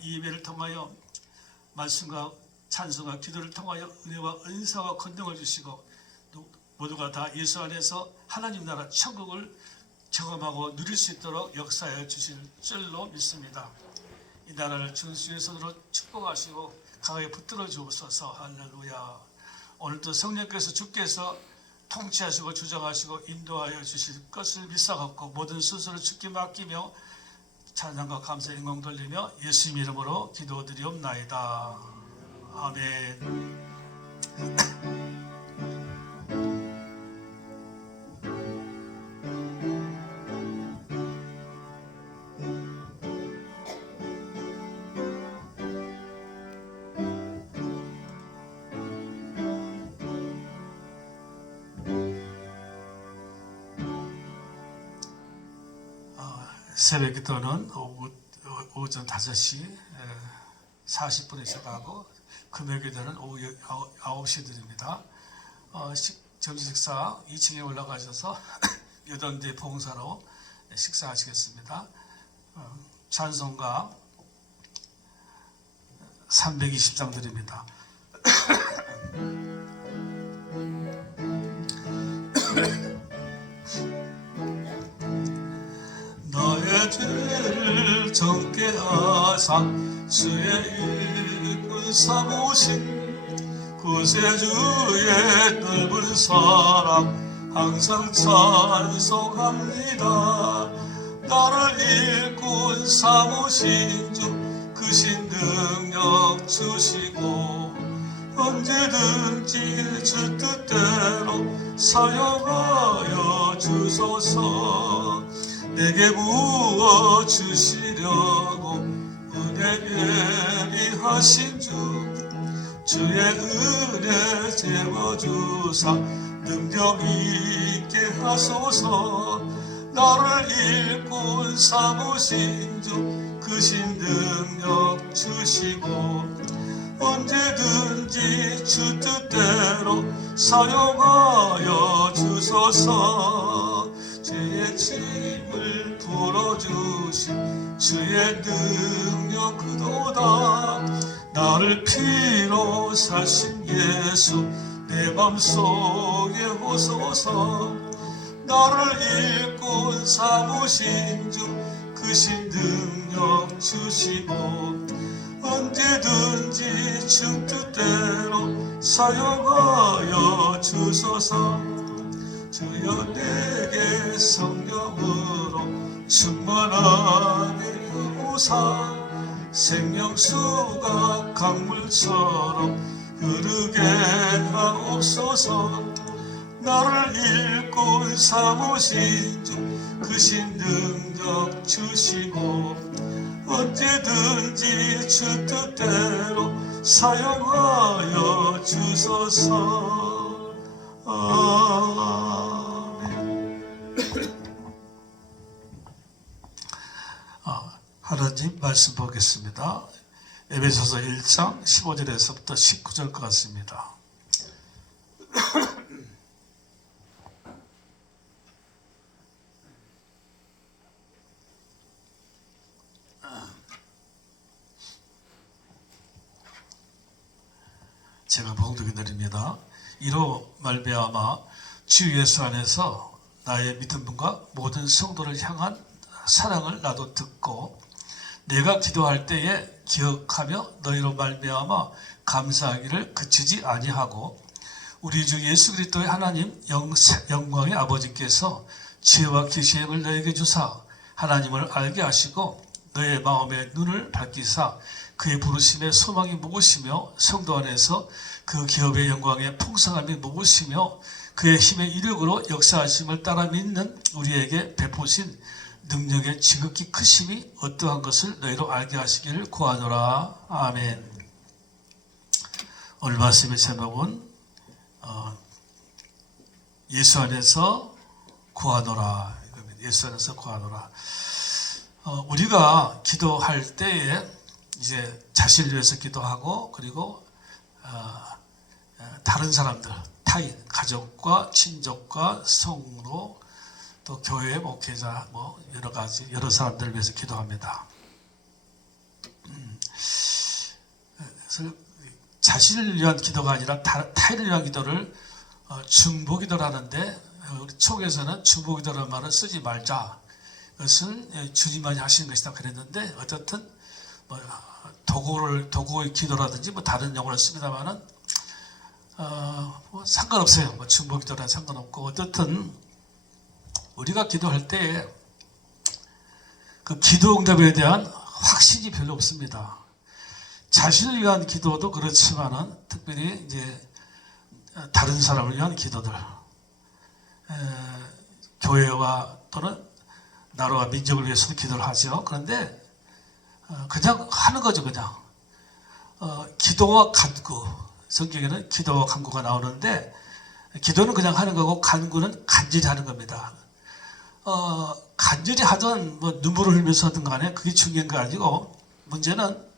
이 예배를 통하여 말씀과 찬송과 기도를 통하여 은혜와 은사와 권능을 주시고 모두가 다 예수 안에서 하나님 나라 천국을 경험하고 누릴 수 있도록 역사하여 주실 줄로 믿습니다. 이 나라를 주의 손으로 축복하시고 강하게 붙들어 주옵소서. 할렐루야. 오늘도 성령께서 주께서 통치하시고 주장하시고 인도하여 주실 것을 믿사옵고 모든 순서를 주께 맡기며 찬양과 감사 영광 돌리며 예수님 이름으로 기도드리옵나이다. 아멘. 새벽 기도는 오전 5시 40분에 시작하고 금요 기도는 오후 9시 드립니다. 점심 식사 2층에 올라가셔서 여던대 봉사로 식사하시겠습니다. 찬송가 320장 드립니다. 나의 죄를 정케 하사 주의 일꾼 삼으신 구세주의 넓은 사랑 항상 찬송합니다. 나를 일꾼 삼으신 주 크신 능력 주시고 언제든지 주 뜻대로 사용하여 주소서. 내게 부어주시려고 은혜 예비하신 주 주의 은혜 채워주사 능력 있게 하소서. 나를 일꾼 삼으신 주 크신 능력 주시고 언제든지 주 뜻대로 사용하여 주소서. 죄의 짐을 풀어주신 주의 능력 그도다. 나를 피로 사신 예수 내 맘속에 오소서. 나를 일꾼 삼으신 주 크신 능력 주시고 언제든지 주 뜻대로 사용하여 주소서. 주여 내게 성령으로 충만하게 하옵사. 생명수가 강물처럼 흐르게 하옵소서. 나를 일꾼 삼으신 주 크신 능력 주시고 언제든지 주 뜻대로 사용하여 주소서. 하나님 말씀 보겠습니다. 에베소서 1장 15절에서부터 19절 것 같습니다. 제가 봉독해 드립니다. 이로 말미암아 주 예수 안에서 나의 믿음과 모든 성도를 향한 사랑을 나도 듣고 내가 기도할 때에 기억하며 너희로 말미암아 감사하기를 그치지 아니하고 우리 주 예수 그리스도의 하나님 영광의 아버지께서 지혜와 계시의 힘을 너에게 주사 하나님을 알게 하시고 너의 마음의 눈을 밝히사 그의 부르심의 소망이 무엇이며 성도 안에서 그 기업의 영광의 풍성함이 무엇이며 그의 힘의 이력으로 역사하심을 따라 믿는 우리에게 베푸신 능력의 지극히 크심이 어떠한 것을 너희로 알게 하시기를 구하노라. 아멘. 오늘 말씀의 제목은 예수 안에서 구하노라. 예수 안에서 구하노라. 우리가 기도할 때에 이제 자신을 위해서 기도하고 그리고 다른 사람들, 타인, 가족과 친족과 성도 또 교회 목회자 여러 가지 여러 사람들을 위해서 기도합니다. 자신을 위한 기도가 아니라 타인을 위한 기도를 중보기도를 하는데, 우리 촉에서는 중보기도라는 말을 쓰지 말자. 그것은 주님만이 하시는 것이다 그랬는데, 어쨌든 뭐 도구의 기도라든지 뭐 다른 용어를 씁니다만은 뭐 상관없어요. 뭐 중보기도랑 상관없고, 어쨌든 우리가 기도할 때 그 기도 응답에 대한 확신이 별로 없습니다. 자신을 위한 기도도 그렇지만은 특별히 이제 다른 사람을 위한 기도들, 교회와 또는 나라와 민족을 위해서도 기도를 하죠. 그런데 그냥 하는 거죠. 그냥 기도와 간구, 성경에는 기도와 간구가 나오는데, 기도는 그냥 하는 거고 간구는 간절히 하는 겁니다. 간절히 하든 뭐 눈물을 흘리면서 하든 간에 그게 중요한 거 아니고, 문제는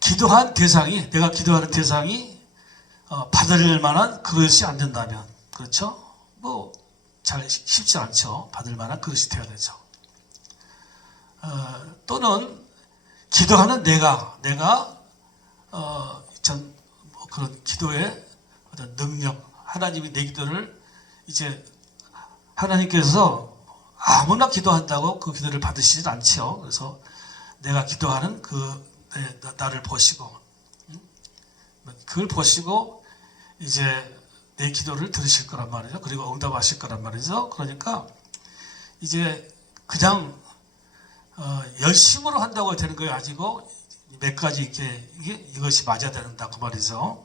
기도한 대상이, 내가 기도하는 대상이 받을 만한 그릇이 안 된다면, 그렇죠? 뭐 잘 쉽지 않죠. 받을 만한 그릇이 되어야 되죠. 또는 기도하는 내가 뭐 그런 기도의 어떤 능력, 하나님이 내 기도를 이제 하나님께서 아무나 기도한다고 그 기도를 받으시진 않죠. 그래서 내가 기도하는 나를 보시고, 그걸 보시고 이제 내 기도를 들으실 거란 말이죠. 그리고 응답하실 거란 말이죠. 그러니까 이제 그냥 열심으로 한다고 되는 거 가지고 몇 가지 이것이 맞아야 된다 그 말이죠.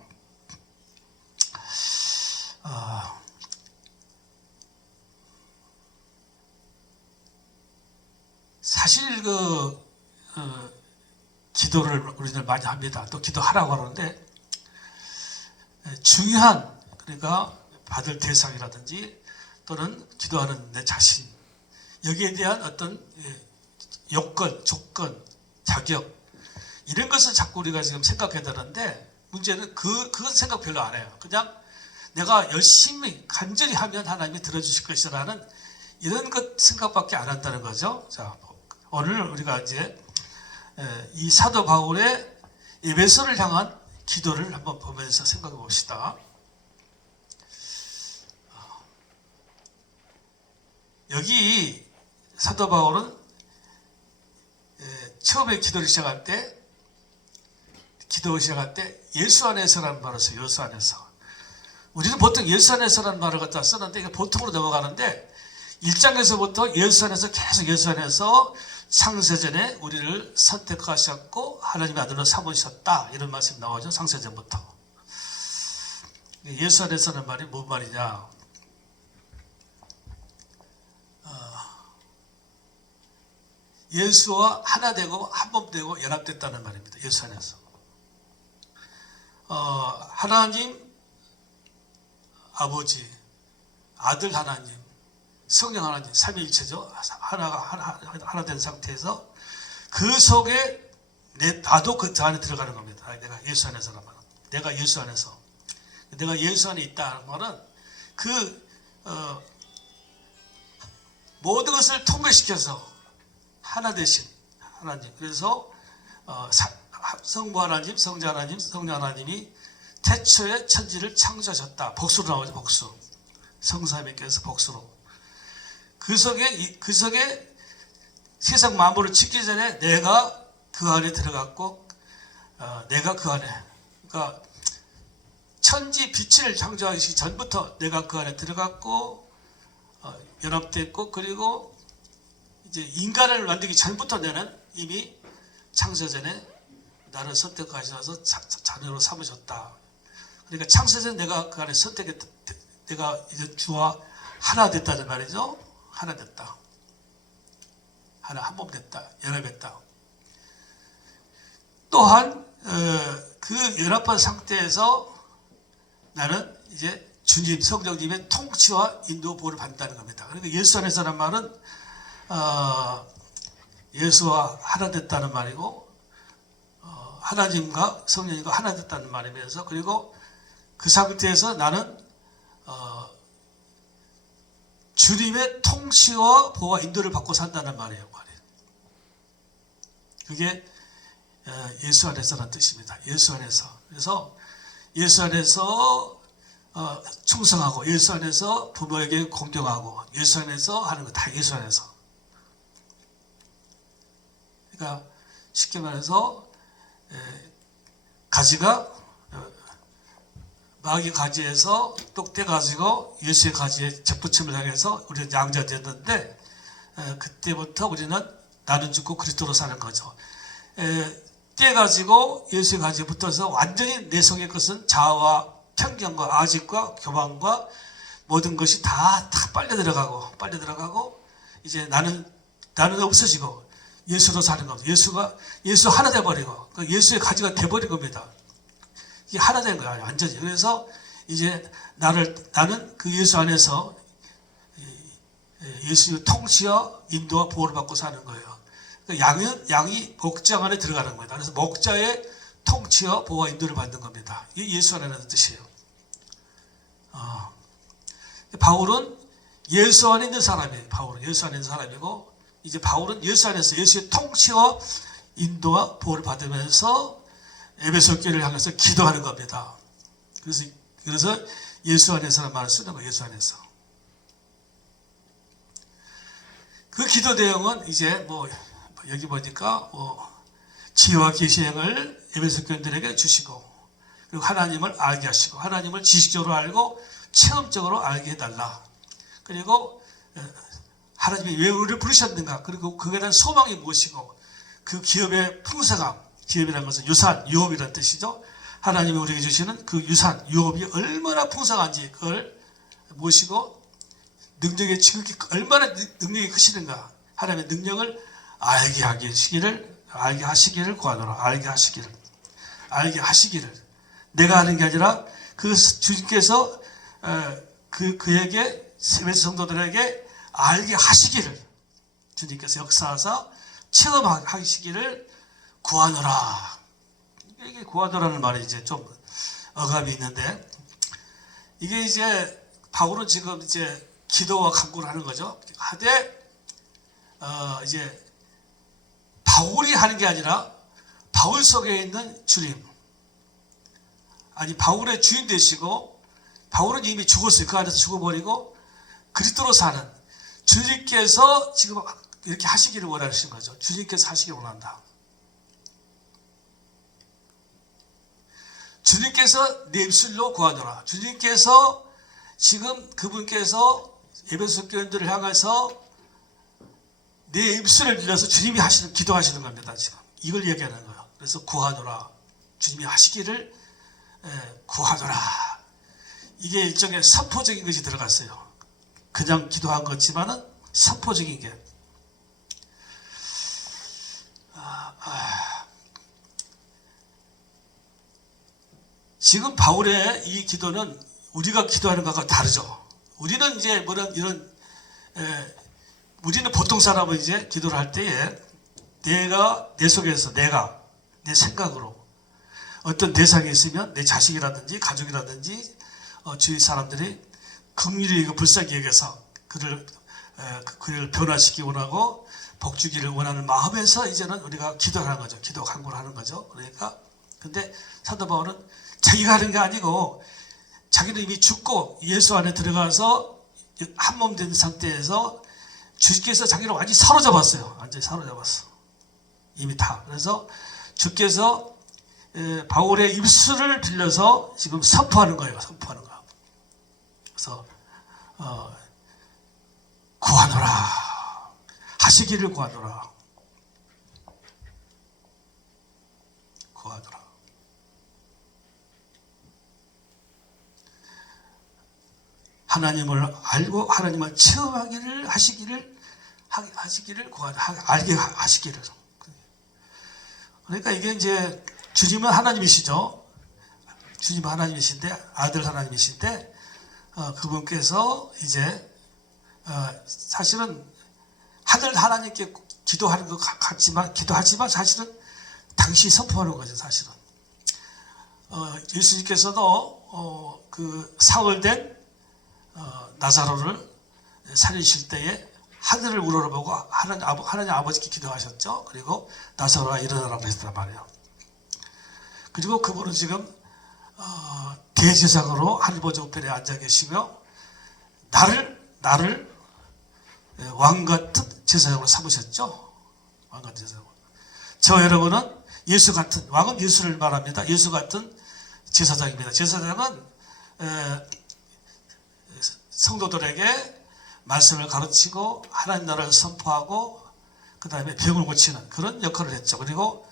사실 기도를 우리는 많이 합니다. 또 기도하라고 하는데, 중요한, 그러니까 받을 대상이라든지 또는 기도하는 내 자신, 여기에 대한 어떤 요건, 조건, 자격, 이런 것을 자꾸 우리가 지금 생각해야 되는데, 문제는 그건 생각 별로 안 해요. 그냥 내가 열심히 간절히 하면 하나님이 들어주실 것이라는 이런 것 생각밖에 안 한다는 거죠. 자, 오늘 우리가 이제 이 사도 바울의 에베소를 향한 기도를 한번 보면서 생각해 봅시다. 여기 사도 바울은 처음에 기도를 시작할 때 예수 안에서라는 말을 써요. 예수 안에서. 우리는 보통 예수 안에서라는 말을 갖다 쓰는데 이게 보통으로 넘어가는데, 1장에서부터 예수 안에서 계속 예수 안에서 창세전에 우리를 선택하셨고 하나님의 아들로 삼으셨다, 이런 말씀이 나오죠. 창세전부터. 예수 안에서는 말이 뭔 말이냐, 예수와 하나 되고 한 몸 되고 연합됐다는 말입니다. 예수 안에서. 하나님 아버지, 아들 하나님, 성령 하나님, 삼위일체죠. 하나 된 상태에서 그 속에 나도 그 안에 들어가는 겁니다. 내가 예수 안에서란 말은. 내가 예수 안에서. 내가 예수 안에 있다는 말은 모든 것을 통과시켜서 하나 되신 하나님. 그래서 성부 하나님, 성자 하나님, 성령 하나님이 태초에 천지를 창조하셨다. 복수로 나오죠. 복수. 성삼위께서 복수로. 그 속에 세상 만물을 짓기 전에 내가 그 안에 들어갔고, 내가 그 안에, 그러니까 천지 빛을 창조하기 전부터 내가 그 안에 들어갔고, 연합됐고, 그리고 이제 인간을 만들기 전부터 내는 이미 창세전에 나를 선택하셔서 자녀로 삼으셨다. 그러니까 창세전에 내가 그 안에 내가 이제 주와 하나 됐다는 말이죠. 하나 됐다. 하나 한 몸 됐다. 연합했다. 또한 그 연합한 상태에서 나는 이제 주님, 성령님의 통치와 인도 보호를 받는다는 겁니다. 그러니까 예수 안에서란 말은 예수와 하나 됐다는 말이고, 하나님과 성령님과 하나 됐다는 말이면서, 그리고 그 상태에서 나는 주님의 통치와 보호와 인도를 받고 산다는 말이에요. 그게 예수 안에서라는 뜻입니다. 예수 안에서. 그래서 예수 안에서 충성하고, 예수 안에서 부모에게 공경하고, 예수 안에서 하는 거 다 예수 안에서. 그러니까 쉽게 말해서 가지가 마귀 가지에서 똑 떼가지고 예수의 가지에 접붙임을 당해서 우리는 양자 됐는데, 그때부터 우리는 나는 죽고 그리스도로 사는 거죠. 떼가지고 예수의 가지에 붙어서 완전히 내 속의 것은 자아와 편견과 아집과 교만과 모든 것이 다 빨려 들어가고 이제 나는 없어지고 예수로 사는 겁니다. 예수 하나 돼버리고 예수의 가지가 돼버린 겁니다. 이게 하나 된 거야, 완전히. 그래서 이제 나는 그 예수 안에서 예수의 통치와 인도와 보호를 받고 사는 거예요. 그러니까 양이 목장 안에 들어가는 겁니다. 그래서 목자의 통치와 보호와 인도를 받는 겁니다. 이게 예수 안에라는 뜻이에요. 바울은 예수 안에 있는 사람이에요. 바울은 예수 안에 있는 사람이고, 이제 바울은 예수 안에서 예수의 통치와 인도와 보호를 받으면서 에베소 교회를 향해서 기도하는 겁니다. 그래서 예수 안에서라는 말을 쓰는 거예요. 예수 안에서. 그 기도 내용은 이제 여기 보니까 지혜와 계시행을 에베소 교인들에게 주시고, 그리고 하나님을 알게 하시고, 하나님을 지식적으로 알고 체험적으로 알게 해달라. 그리고 하나님이 왜 우리를 부르셨는가, 그리고 그에 대한 소망이 무엇이고, 그 기업의 풍성함, 기업이라는 것은 유산, 유업이라는 뜻이죠. 하나님이 우리에게 주시는 그 유산, 유업이 얼마나 풍성한지 그걸 모시고, 능력의 지극히 얼마나 능력이 크시는가, 하나님의 능력을 알게 하시기를 구하노라. 알게 하시기를. 내가 하는 게 아니라 그 주님께서 그에게 에베소 성도들에게 알게 하시기를, 주님께서 역사하사 체험하시기를 구하노라. 이게 구하노라는 말이 이제 좀 어감이 있는데, 이게 이제 바울은 지금 이제 기도와 간구를 하는 거죠. 하되 이제 바울이 하는 게 아니라 바울 속에 있는 주님, 아니 바울의 주인 되시고, 바울은 이미 죽었어요. 그 안에서 죽어버리고 그리스도로 사는 주님께서 지금 이렇게 하시기를 원하시는 거죠. 주님께서 하시기를 원한다. 주님께서 내 입술로 구하노라. 주님께서 지금 그분께서 에베소 교인들을 향해서 내 입술을 빌려서 주님이 기도하시는 겁니다. 지금 이걸 얘기하는 거예요. 그래서 구하노라. 주님이 하시기를 구하노라. 이게 일종의 선포적인 것이 들어갔어요. 그냥 기도한 거지만은 선포적인 게. 지금 바울의 이 기도는 우리가 기도하는 것과 다르죠. 우리는 이제 우리는 보통 사람은 이제 기도를 할 때에 내 속에서 내 생각으로 어떤 대상이 있으면 내 자식이라든지 가족이라든지 주위 사람들이 긍휼히 불쌍히 여겨서 그를 변화시키기 원하고 복주기를 원하는 마음에서 이제는 우리가 기도를 하는 거죠. 기도 간구를 하는 거죠. 그러니까 근데 사도 바울은 자기가 하는 게 아니고 자기는 이미 죽고 예수 안에 들어가서 한 몸 된 상태에서 주께서 자기를 완전히 사로잡았어요. 완전히 사로잡았어. 이미 다. 그래서 주께서 바울의 입술을 빌려서 지금 선포하는 거예요. 선포하는 거. 그래서 구하노라. 하시기를 구하노라. 구하노라. 하나님을 알고 하나님을 체험하기를 하시기를 알게 하시기를. 그러니까 이게 이제 주님은 하나님이시죠. 주님은 하나님이신데, 아들 하나님이신데, 그분께서 이제 사실은 하늘 하나님께 기도하는 것 같지만, 기도하지만 사실은 당시 선포하는 거죠. 사실은 예수님께서도 그 사흘된 나사로를 살리실 때에 하늘을 우러러보고 하나님 아버지께 기도하셨죠. 그리고 나사로야 일어나라고 했단 말이에요. 그리고 그분은 지금 대제사장으로 하늘보좌 우편에 앉아 계시며 나를 왕 같은 제사장으로 삼으셨죠. 왕 같은 제사장으로. 저 여러분은 예수 같은, 왕은 예수를 말합니다. 예수 같은 제사장입니다. 제사장은 성도들에게 말씀을 가르치고 하나님 나라를 선포하고 그 다음에 병을 고치는 그런 역할을 했죠. 그리고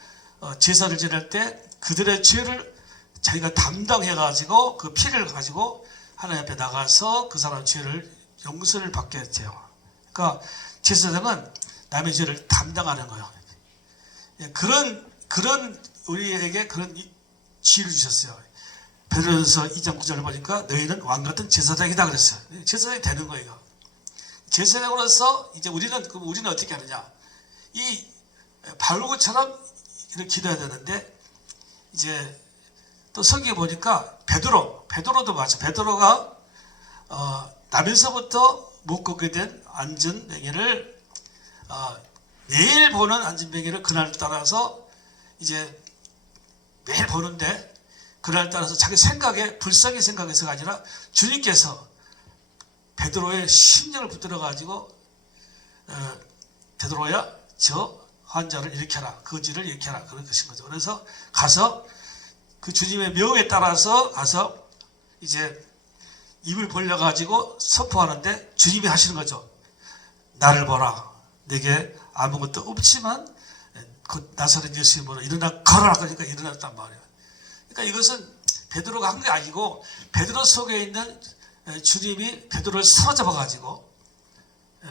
제사를 지낼 때 그들의 죄를 자기가 담당해가지고 그 피를 가지고 하나님 앞에 나가서 그 사람의 죄를 용서를 받게 했대요. 그러니까 제사장은 남의 죄를 담당하는 거예요. 그런 우리에게 그런 지혜를 주셨어요. 베드로전서 2장 9절을 보니까 너희는 왕 같은 제사장이다 그랬어요. 제사장이 되는 거예요. 제사장으로서 이제 우리는 어떻게 하느냐? 이 바울처럼 이렇게 기도해야 되는데 이제 또 성경에 보니까 베드로도 마찬가지. 베드로가 나면서부터 못 걷게 된 안전뱅이를 매일 보는 안전뱅이를 그날 따라서 이제 매일 보는데 그날 따라서 자기 생각에 불쌍히 생각해서가 아니라 주님께서 베드로의 심령을 붙들어 가지고 베드로야 저 환자를 일으켜라, 거지를 일으켜라 그런 것인 거죠. 그래서 가서 그 주님의 명에 따라서 가서 이제 입을 벌려 가지고 선포하는데 주님이 하시는 거죠. 나를 보라, 내게 아무것도 없지만 그 나사렛 예수 이름으로 일어나 걸어라 그러니까 일어났단 말이에요. 그러니까 이것은 베드로가 한 게 아니고 베드로 속에 있는 주님이 베드로를 사로잡아 가지고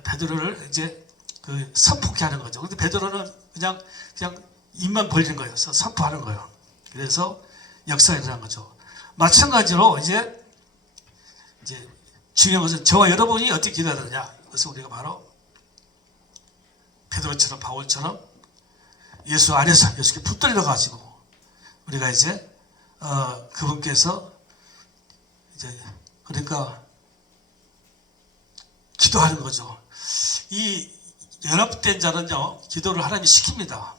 베드로를 이제 그 선포케 하는 거죠. 근데 베드로는 그냥 입만 벌리는 거예요. 선포하는 거예요. 그래서 역사가 일어난 거죠. 마찬가지로 이제 중요한 것은 저와 여러분이 어떻게 기도해야 되느냐. 그래서 우리가 바로 베드로처럼 바울처럼 예수 안에서 예수께 붙들려 가지고 우리가 이제 그분께서 이제 그러니까 기도하는 거죠. 이 연합된 자는요 기도를 하나님이 시킵니다.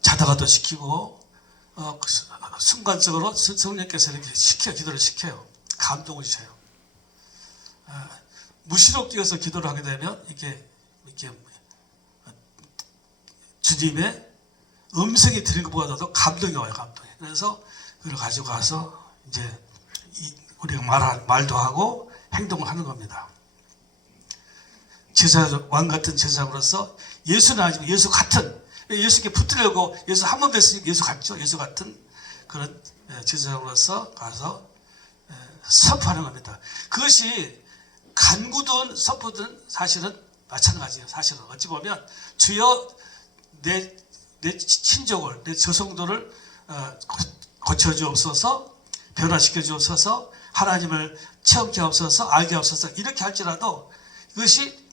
자다가도 시키고 순간적으로 성령께서 이렇게 기도를 시켜요. 감동을 주셔요. 무시로 뛰어서 기도를 하게 되면 이렇게 주님의 음성이 들린 것보다도 감동이 와요. 감동이. 그래서 그걸 가지고 가서 이제 우리가 말도 하고 행동을 하는 겁니다. 왕 같은 제사장으로서 예수는 아니지만 예수 같은, 예수께 붙으려고 예수 한 번 뵀으니까 예수 같죠. 예수 같은 그런 제사장으로서 가서 선포하는 겁니다. 그것이 간구든 선포든 사실은 마찬가지예요. 사실은 어찌 보면 주여 내 친족을, 내 저성도를 고쳐주옵소서, 변화시켜 주옵소서, 하나님을 체험케 하옵소서, 알게 하옵소서 이렇게 할지라도 이것이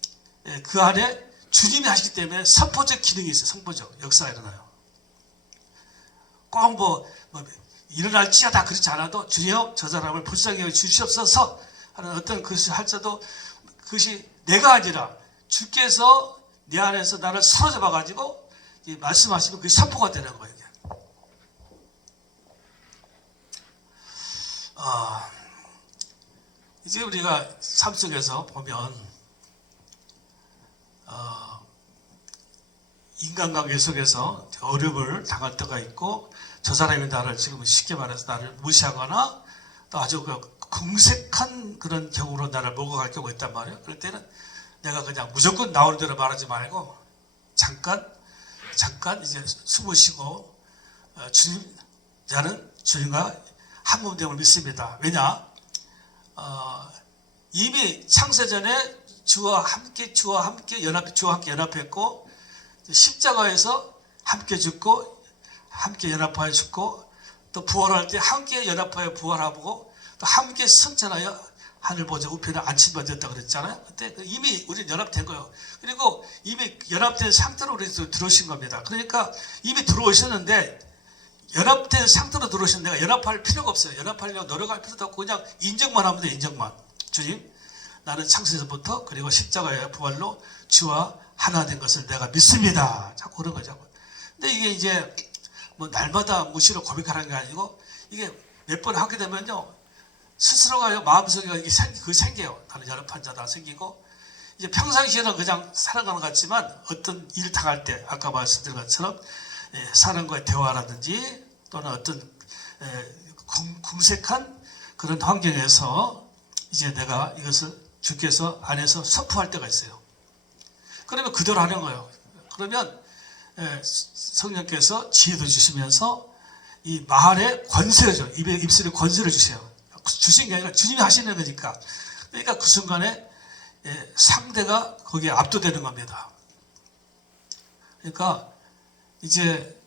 그 안에 주님이 하시기 때문에 선포적 기능이 있어요. 선포적 역사가 일어나요. 꼭 일어날지어다 그렇지 않아도 주여 저 사람을 불쌍히 여겨 주시옵소서 하는 어떤 것을 할지라도 그것이 내가 아니라 주께서 내 안에서 나를 사로잡아 가지고 말씀하시면 그게 선포가 되는 거예요. 이제 우리가 삶 속에서 보면 인간관계 속에서 어려움을 당할 때가 있고 저 사람이 나를 지금 쉽게 말해서 나를 무시하거나 또 아주 궁색한 그런 경우로 나를 몰고 갈 경우가 있단 말이에요. 그럴 때는 내가 그냥 무조건 나오는 대로 말하지 말고 잠깐 이제 숨을 쉬고 나는 주님과 한 몸 됨을 믿습니다. 왜냐? 이미 창세전에 주와 함께 연합했고 십자가에서 함께 죽고 함께 연합하여 죽고 또 부활할 때 함께 연합하여 부활하고 또 함께 승천하여 하늘 보좌 우편에 안침받았다 그랬잖아요. 그때 이미 우리 연합된 거예요. 그리고 이미 연합된 상태로 우리 들어오신 겁니다. 그러니까 이미 들어오셨는데 연합된 상태로 들어오신 내가 연합할 필요가 없어요. 연합하려고 노력할 필요도 없고 그냥 인정만 하면 돼요. 인정만. 주님 나는 창세전부터 그리고 십자가의 부활로 주와 하나 된 것을 내가 믿습니다. 자꾸 그런 거죠. 근데 이게 이제 뭐 날마다 무시로 고백하는 게 아니고 이게 몇 번 하게 되면요 스스로가 마음속에 이게 생겨요. 나는 연합환자다 생기고 이제 평상시에는 그냥 살아가는 것 같지만 어떤 일 당할 때 아까 말씀드린 것처럼 사람과의 대화라든지 또는 어떤 궁색한 그런 환경에서 이제 내가 이것을 주께서 안에서 선포할 때가 있어요. 그러면 그대로 하는 거예요. 그러면 성령께서 지혜도 주시면서 이 말에 권세를 줘요. 입술에 권세를 주세요. 주신 게 아니라 주님이 하시는 거니까. 그러니까 그 순간에 상대가 거기에 압도되는 겁니다. 그러니까 이제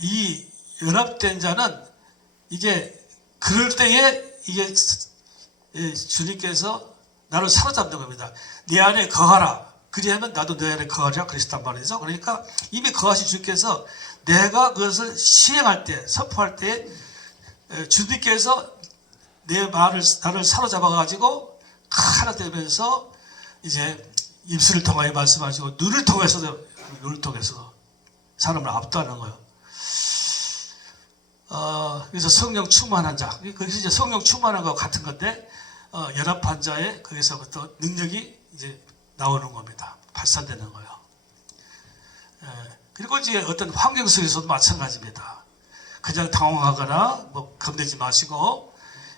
이 연합된 자는 이게 그럴 때에 이게 주님께서 나를 사로잡는 겁니다. 내 안에 거하라. 그리하면 나도 내 안에 거하리라 그러셨단 말이죠. 그러니까 이미 거하신 주님께서 내가 그것을 시행할 때, 선포할 때 주님께서 내 말을 나를 사로잡아가지고 하나 되면서 이제 입술을 통하여 말씀하시고 눈을 통해서도 사람을 압도하는 거예요. 그래서 성령 충만한 자, 그래서 이제 성령 충만한 것 같은 건데 연합한 자의 거기서부터 능력이 이제 나오는 겁니다. 발산되는 거예요. 그리고 이제 어떤 환경 속에서도 마찬가지입니다. 그냥 당황하거나 뭐 겁내지 마시고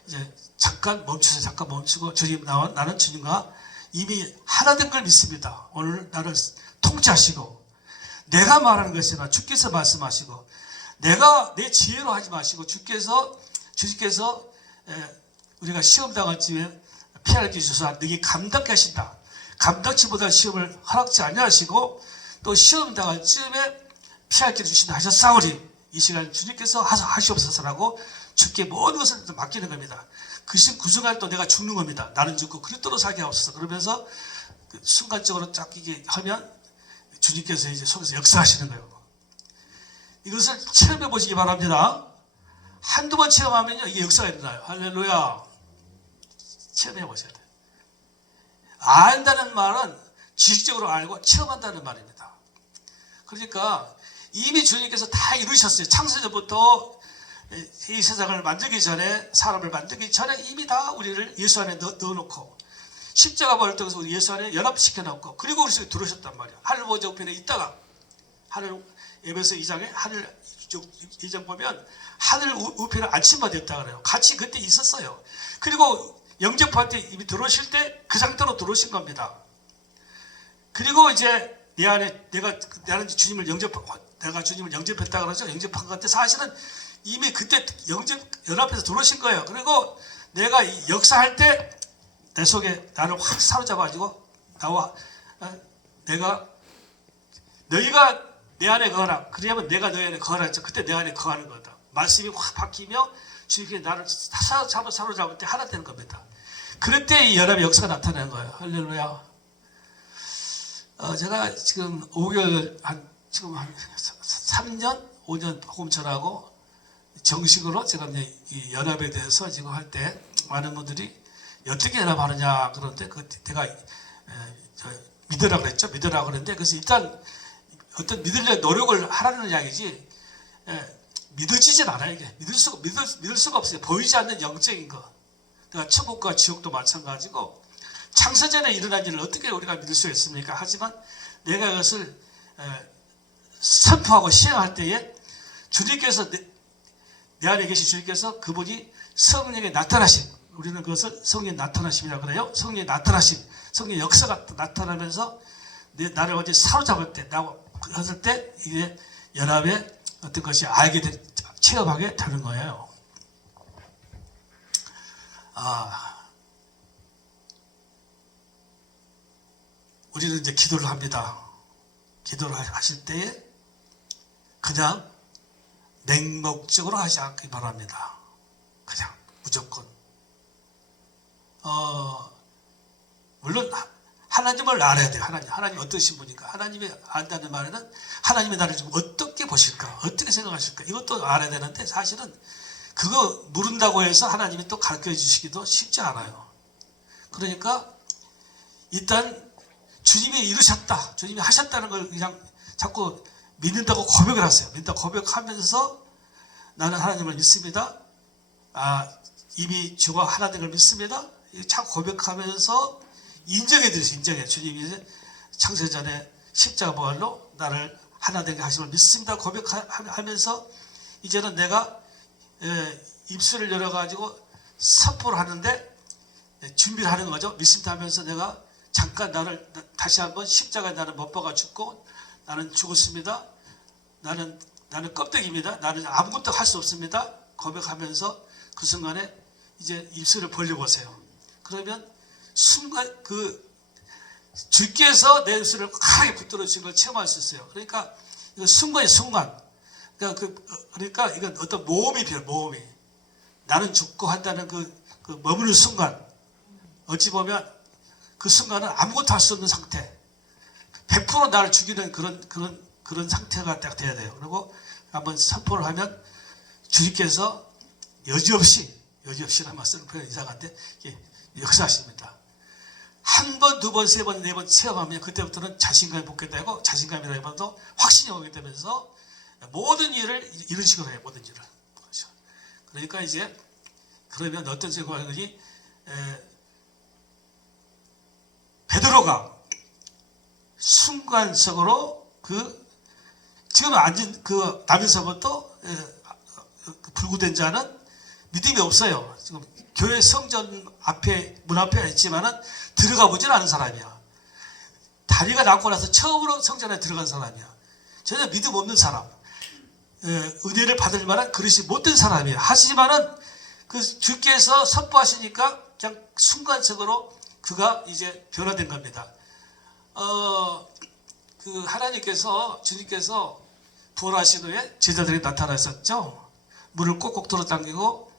이제 잠깐 멈추고 주님 나는 주님과 이미 하나 된 걸 믿습니다. 오늘 나를 통치하시고 내가 말하는 것이 아니라 주께서 말씀하시고 내가 내 지혜로 하지 마시고 주께서 우리가 시험 당할 즈음에 피할 길 주사 너희 감당케 하신다. 감당치 못할 시험을 허락지 아니하시고 또 시험 당할 즈음에 피할 길 주신다 하셨사오니 이 시간 주님께서 하시옵소서라고 주께 모든 것을 맡기는 겁니다. 그 순간 또 내가 죽는 겁니다. 나는 죽고 그리스도로 살게 하옵소서. 그러면서 그 순간적으로 쫙 이게 하면 주님께서 이제 속에서 역사하시는 거예요. 이것을 체험해 보시기 바랍니다. 한두 번 체험하면요 이게 역사가 일어나요. 할렐루야. 체험해 보셔야 돼요. 안다는 말은 지식적으로 알고 체험한다는 말입니다. 그러니까 이미 주님께서 다 이루셨어요. 창세전부터 이 세상을 만들기 전에, 사람을 만들기 전에 이미 다 우리를 예수 안에 넣어놓고 십자가 부활을 통해서 우리 예수 안에 연합시켜 놓고 그리고 우리 속에 들어오셨단 말이에요. 하늘 보좌 우편에 있다가 하늘 에베소 2장에 하늘 2장 보면 하늘 우편에 안침받았다 그래요. 같이 그때 있었어요. 그리고 영접할 때 이미 들어오실 때 그 상태로 들어오신 겁니다. 그리고 이제 내 안에 나는 주님을 내가 주님을 영접했다 그러죠. 영접한 것 같아. 사실은 이미 그때 연합해서 들어오신 거예요. 그리고 내가 역사할 때 내 속에 나를 확 사로잡아가지고 나와 너희가 내 안에 거하라. 그러면 내가 너희 안에 거하라 했죠. 그때 내 안에 거하는 거다. 말씀이 확 바뀌며 주님께 나를 사로잡을 때 하나 되는 겁니다. 그럴 때 이 연합의 역사가 나타나는 거예요. 할렐루야. 제가 지금 5개월 지금 한 3년, 5년 복음 전하고 정식으로 제가 이제 이 연합에 대해서 지금 할 때 많은 분들이 어떻게 연합하느냐 그런데 내가 믿으라 그랬죠. 믿으라 그랬는데 그래서 일단 어떤 믿으려는 노력을 하라는 이야기지 믿어지진 않아요. 이게 믿을 수가 없어요. 보이지 않는 영적인 거. 그러니까 천국과 지옥도 마찬가지고 창세전에 일어난 일을 어떻게 우리가 믿을 수 있습니까? 하지만 내가 이것을 선포하고 시행할 때에 주님께서 내 안에 계신 주님께서 그분이 성령에 나타나신 우리는 그것을 성령의 나타나심이라고 그래요. 성령의 나타나심, 성령의 역사가 나타나면서 나를 어디 사로잡을 때, 했을 때 이게 연합의 어떤 것이 체험하게 되는 거예요. 우리는 이제 기도를 합니다. 기도를 하실 때에 그냥 맹목적으로 하지 않기 바랍니다. 그냥 무조건. 물론 하나님을 알아야 돼요. 하나님 어떠신 분인가. 하나님이 안다는 말에는 하나님이 나를 좀 어떻게 보실까, 어떻게 생각하실까 이것도 알아야 되는데 사실은 그거 모른다고 해서 하나님이 또 가르쳐 주시기도 쉽지 않아요. 그러니까 일단 주님이 이루셨다, 주님이 하셨다는 걸 그냥 자꾸 믿는다고 고백을 하세요. 믿는다고 고백하면서 나는 하나님을 믿습니다. 이미 주가 하나님을 걸 믿습니다. 자꾸 고백하면서 인정해 드리세요. 인정해. 주님이 창세전에 십자가 부활로 나를 하나 되게 하심을 믿습니다. 고백하면서 이제는 내가 입술을 열어가지고 선포를 하는데 준비를 하는 거죠. 믿습니다 하면서 내가 잠깐 나를 다시 한번 십자가에 나는 못 박아 죽고 나는 죽었습니다. 나는 껍데기입니다. 나는 아무것도 할 수 없습니다. 고백하면서 그 순간에 이제 입술을 벌려보세요. 그러면 순간 주께서 내 입술을 강하게 붙들어 주신 걸 체험할 수 있어요. 그러니까 이거 순간이 순간. 그러니까 이건 어떤 모험이 필요해요. 모험이. 나는 죽고 한다는 그 머무는 순간. 어찌 보면 그 순간은 아무것도 할 수 없는 상태. 100% 나를 죽이는 그런 상태가 딱 돼야 돼요. 그리고 한번 선포를 하면 주님께서 여지없이란 말씀을 표현 이상한데 역사하십니다. 한 번, 두 번, 세 번, 네 번 체험하면 그때부터는 자신감이 붙게 되고 자신감이라기보다도 확신이 오게 되면서 모든 일을 이런 식으로 해요. 모든 일을. 그렇죠. 그러니까 이제 그러면 어떤 생각이 베드로가 순간적으로 지금 앉은 남에서부터 불구된 자는 믿음이 없어요. 지금 교회 성전 앞에 문 앞에 있지만은 들어가 보질 않은 사람이야. 다리가 낫고 나서 처음으로 성전에 들어간 사람이야. 전혀 믿음 없는 사람. 은혜를 받을 만한 그릇이 못된 사람이야. 하지만은 주께서 선포하시니까 그냥 순간적으로 그가 이제 변화된 겁니다. 주님께서 부활하신 후에 제자들이 나타나셨죠. 물을 꼭꼭 들어당기고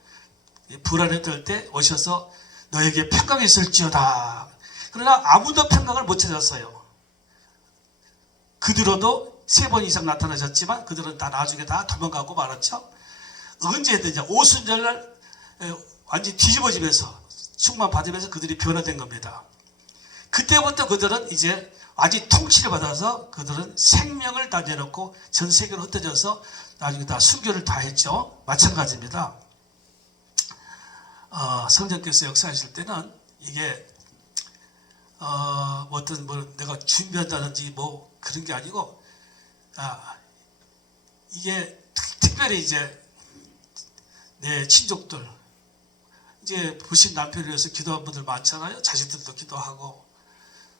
불안에 뜰 때 오셔서 너에게 평강이 있을지어다. 그러나 아무도 평강을 못 찾았어요. 그들도 3번 이상 나타나셨지만 그들은 다 나중에 다 도망가고 말았죠. 언제 했느냐? 오순절날 완전히 뒤집어지면서 충만 받으면서 그들이 변화된 겁니다. 그때부터 그들은 이제 아직 통치를 받아서 그들은 생명을 다 내놓고 전 세계로 흩어져서 나중에 다 순교를 다 했죠. 마찬가지입니다. 성령께서 역사하실 때는 이게 내가 준비한다든지 그런 게 아니고 이게 특별히 이제 내 친족들 이제 부신 남편을 위해서 기도한 분들 많잖아요. 자식들도 기도하고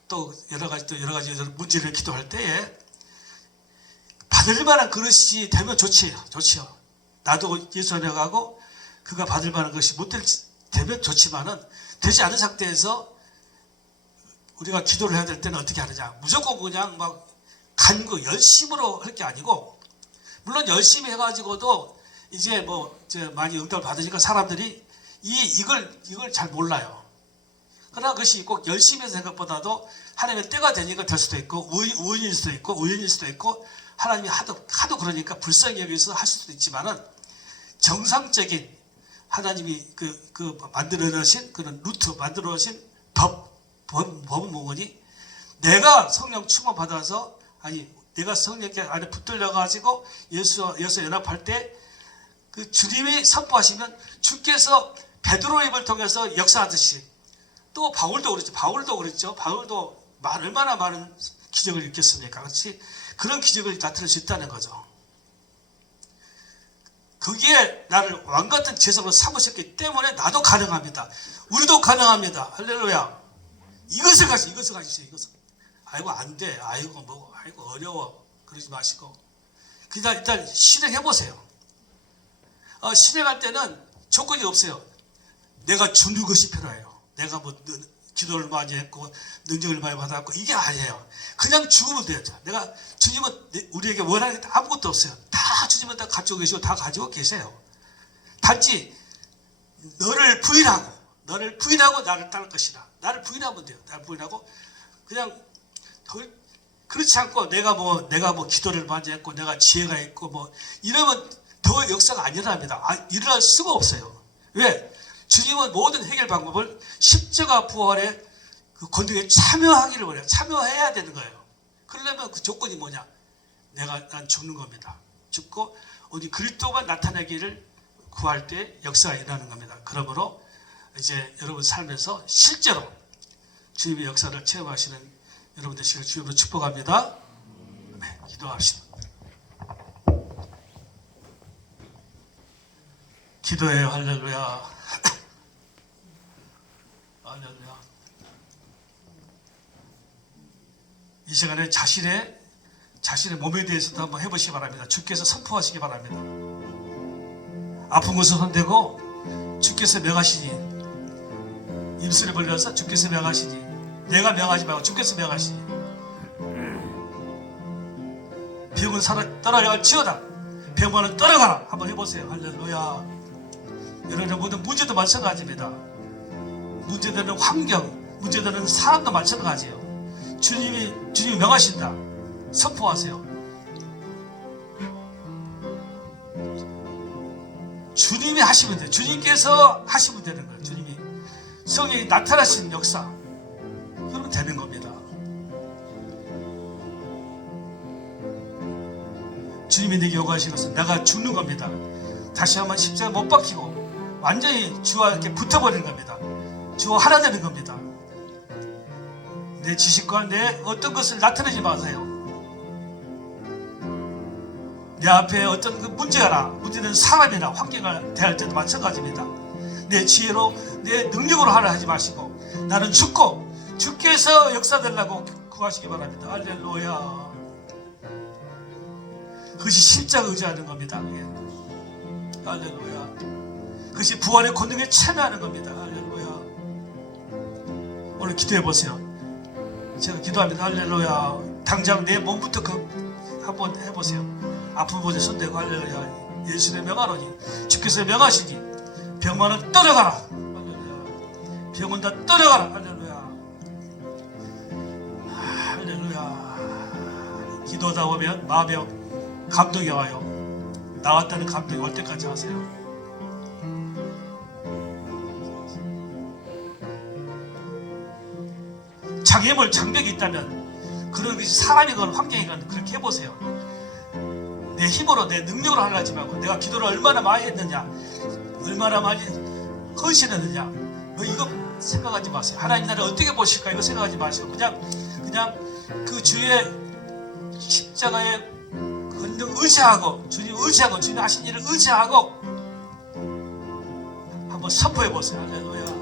또 여러 가지 문제를 기도할 때에 받을 만한 그릇이 되면 좋지요. 나도 예수 안에 가고 그가 받을 만한 것이 되면 좋지만은 되지 않은 상태에서 우리가 기도를 해야 될 때는 어떻게 하느냐? 무조건 그냥 막 간구 열심으로 할 게 아니고 물론 열심히 해가지고도 이제 많이 응답을 받으니까 사람들이 이걸 잘 몰라요. 그러나 그것이 꼭 열심히 해서 생각보다도 하나님의 때가 되니까 될 수도 있고 우연일 수도 있고 우연일 수도 있고 하나님이 하도 그러니까 불쌍히 여기서 할 수도 있지만은 정상적인 하나님이 만들어 놓으신 그런 루트 만들어 놓으신 법문이 내가 성령 충만 받아서 내가 성령께 안에 붙들려 가지고 예수 연합할 때 그 주님이 선포하시면 주께서 베드로 입을 통해서 역사하듯이 또 바울도 그랬죠. 바울도 얼마나 많은 기적을 일으켰습니까? 그렇지? 그런 기적을 나타낼 수 있다는 거죠. 거기에 나를 왕같은 제사로 삼으셨기 때문에 나도 가능합니다. 우리도 가능합니다. 할렐루야. 이것을 가지세요. 이것을. 아이고 안 돼. 아이고 어려워. 그러지 마시고 그냥 일단 실행해보세요. 실행할 때는 조건이 없어요. 내가 주는 것이 필요해요. 내가 기도를 많이 했고 능력을 많이 받았고 이게 아니에요. 그냥 죽으면 돼요. 주님은 우리에게 원하는 게 아무것도 없어요. 다 주님은 다 가지고 계시고 다 가지고 계세요. 단지 너를 부인하고 나를 따를 것이다. 나를 부인하면 돼요. 나를 부인하고 그냥 그렇지 않고 내가 기도를 많이 했고 내가 지혜가 있고 이러면 더 역사가 안 일어납니다. 일어날 수가 없어요. 왜? 주님은 모든 해결 방법을 십자가 부활의 그 권능에 참여하기를 원해요. 참여해야 되는 거예요. 그러려면 그 조건이 뭐냐? 난 죽는 겁니다. 죽고 우리 그리스도가 나타나기를 구할 때 역사가 일어나는 겁니다. 그러므로 이제 여러분 삶에서 실제로 주님의 역사를 체험하시는 여러분 되시길 주님으로 축복합니다. 네, 기도합시다. 기도해요. 할렐루야. 할렐루야. 이 시간에 자신의 몸에 대해서도 한번 해보시기 바랍니다. 주께서 선포하시기 바랍니다. 아픈 곳을 손대고 주께서 명하시니, 입술을 벌려서 주께서 명하시니, 내가 명하지 말고 주께서 명하시니, 병은 떠나갈지어다, 병만은 떠나가라. 한번 해보세요. 할렐루야. 여러분의 모든 문제도 마찬가지입니다. 문제되는 환경, 문제되는 사람도 마찬가지예요. 주님이 명하신다. 선포하세요. 주님이 하시면 돼요. 주님께서 하시면 되는 거예요. 주님이 성령이 나타나시는 역사, 그러면 되는 겁니다. 주님이 내게 요구하신 것은 내가 죽는 겁니다. 다시 한번 십자가 못 박히고 완전히 주와 이렇게 붙어버리는 겁니다. 주와 하나 되는 겁니다. 내 지식과 내 어떤 것을 나타내지 마세요. 내 앞에 어떤 그 문제되는 사람이나 환경을 대할 때도 마찬가지입니다. 내 지혜로, 내 능력으로 하라 하지 마시고, 나는 죽고 주께서 역사되려고 구하시기 바랍니다. 할렐루야. 그것이 십자가 의지하는 겁니다. 할렐루야. 그것이 부활의 권능에 참여하는 겁니다. 할렐루야. 오늘 기도해 보세요. 제가 기도합니다. 할렐루야. 당장 내 몸부터 한번 해보세요. 아픈 곳에 손대고 할렐루야. 예수의 명하노니, 주께서 명하시니, 병만은 떠나가라. 할렐루야. 병은 다 떠나가라. 할렐루야. 할렐루야. 기도하다 보면 마음에 감동이 와요. 나왔다는 감동이 올 때까지 하세요. 장벽이 있다면, 그런 사람이건 환경이건 그렇게 해보세요. 내 힘으로, 내 능력으로 하려지 말고, 내가 기도를 얼마나 많이 했느냐, 얼마나 많이 헌신했느냐, 뭐 이거 생각하지 마세요. 하나님 나를 어떻게 보실까 이거 생각하지 마시고, 그냥 그 주의 십자가의 권능 의지하고, 주님 의지하고, 주님 하신 일을 의지하고 한번 선포해 보세요. 할렐루야.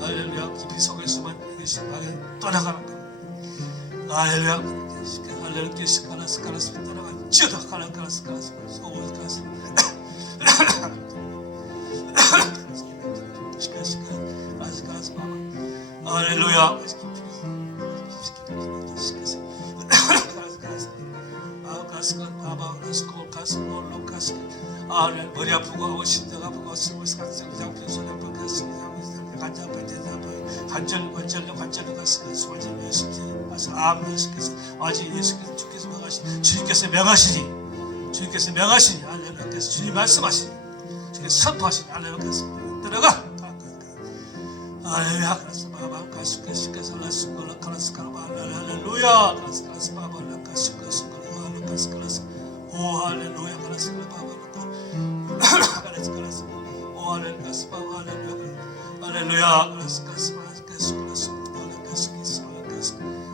할렐루야. 깊이 속에 숨은 예수님을 떠나가는 것. 할렐루야. 할렐루야. 스카라스 떠나가. 찌어다 카라스 오스카스. 할렐루야. 머리 아프고 하고 심장 아프고 주님께서 명하시니 할렐루야. 주님 말씀하시니, 주님께서 선포하시니 할렐루야. 들어가. 할렐루야. 오 할렐루야. 할렐루야.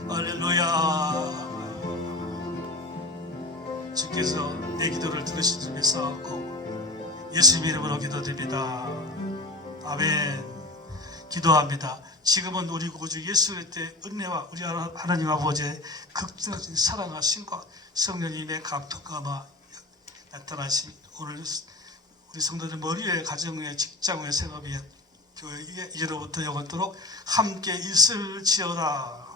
할렐루야. 주께서 내 기도를 들으신 줄에 싸웠고 예수님 이름으로 기도드립니다. 아멘. 기도합니다. 지금은 우리 구주 예수 그리스도의 은혜와 우리 하나님 아버지의 극진하신 사랑하심과 성령님의 감독감화 나타나신 오늘 우리 성도들 머리 위에, 가정 위에, 직장 위에, 생업 위에, 교회 위에 이제로부터 영원토록 함께 있을지어다.